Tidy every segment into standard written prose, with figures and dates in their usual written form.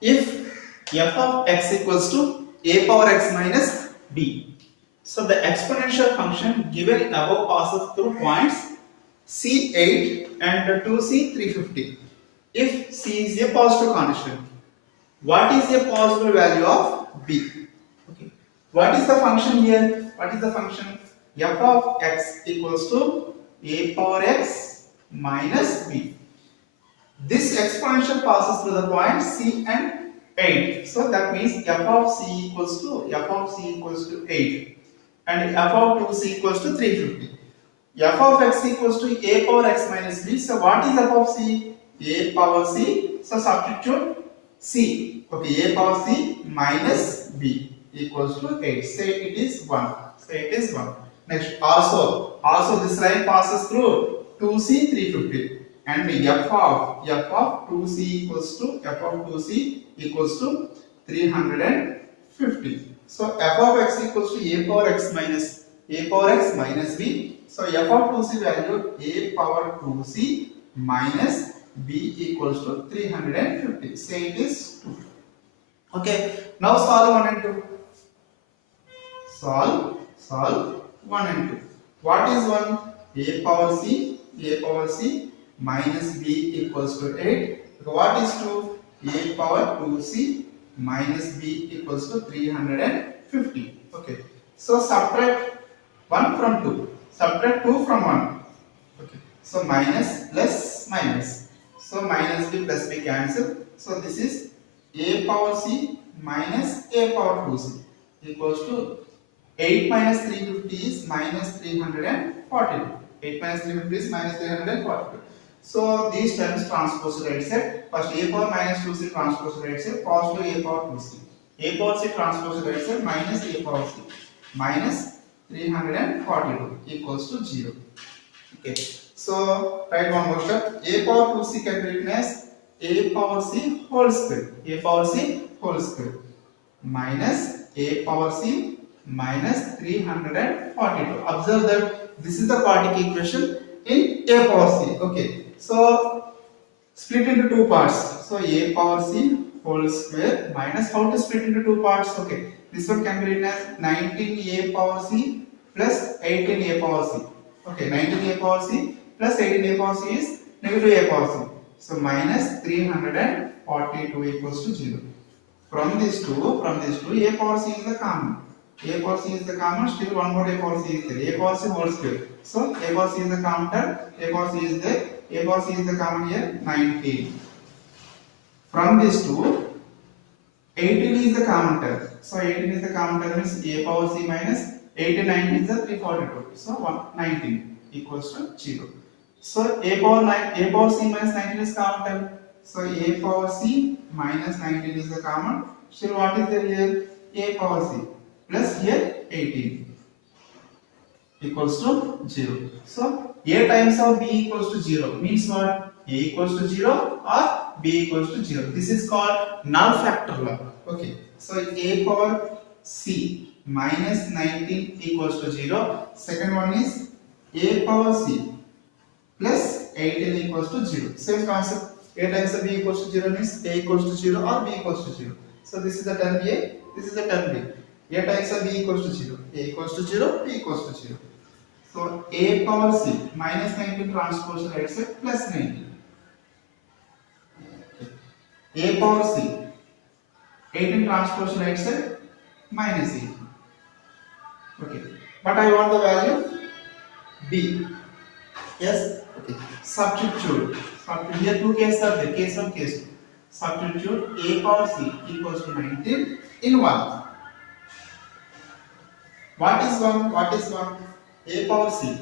if f of x equals to a power x minus b. So the exponential function given above passes through points C8 and 2C350. If C is a positive constant, what is a possible value of b? Okay. What is the function here? What is the function? F of x equals to a power x minus b. This exponential passes through the point C and 8. So that means f of c equals to 8 and f of 2c equals to 350. F of x equals to a power x minus b. So what is f of c? A power c. So substitute c. Okay, a power c minus b equals to 8. Say it is 1. Say it is 1. Next, also this line passes through 2c 350 and f of 2c equals to 350. So f of x equals to a power x minus b. So f of 2c value a power 2c minus b equals to 350. Say it is 2. Okay. Now solve 1 and 2. Solve 1 and 2. What is 1? A power c minus b equals to 8. What is 2? A power 2c minus b equals to 350. Okay. So subtract 1 from 2. Subtract 2 from 1. Okay. So minus plus minus. So minus b plus b cancel. So this is a power c minus a power 2c equals to 8 minus 350 is minus 342. 8 minus 350 is minus 342. So these terms transpose to right side. First a power minus 2c transpose to right side. Positive a power 2c. A power c transpose to right side minus a power c. Minus 342 equals to 0. Okay. So write one more step. A power 2c can be written as a power c whole square. A power c whole square. Minus a power c minus 342. Observe that this is the quadratic equation in a power c. Okay. So split into two parts. So a power c whole square minus, how to split into two parts? Okay. This one can be written as 19a power c plus 18a power c. Okay. 19a power c plus 18a power c is negative a power c. So minus 342 equals to 0. From these two, a power c is the common. A power c is the common, still one more a power c is there. A power c whole square. So a power c is the common term, a power c is there. A power c is the common here, 19. From these two, 18 is the common term. So 18 is the common term means a power c minus 18, 19 is the 342. So 19 equals to 0. So a power c minus 19 is common term. So a power c minus 19 is the common. Still what is there here? A power c plus here 18 equals to 0. So a times of b equals to 0 means what? A equals to 0 or b equals to 0. This is called null factor law. Okay. So a power c minus 19 equals to 0. Second one is a power c plus 18 equals to 0. Same concept. A times of b equals to 0 means a equals to 0 or b equals to 0. So this is the term a, this is the term b. A times of b equals to 0. A equals to 0, b equals to 0. So a power c minus 19 transpose to right side plus 19. A power c 18 transpose to right side minus 18. Okay. But I want the value b. Yes. Okay. Substitute. Here two cases are there. Case 1, case 2. Substitute a power c equals to 19 in 1. What is 1? What is 1? A power c.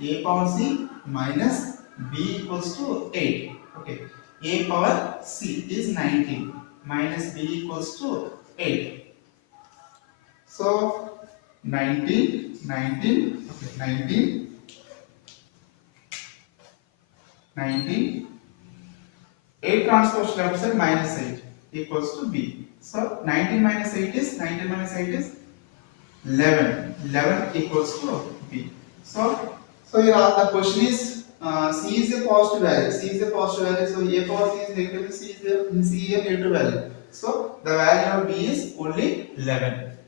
A power c minus b equals to 8. Okay. A power c is 19 minus b equals to 8. So 19, okay, 19, 8 transpose left side minus 8 equals to b. So 19 minus 8 is 11. 11 equals to b. So here the question is c is a positive value. C is a positive value. So a power c is negative. C is a negative value. So the value of b is only 11.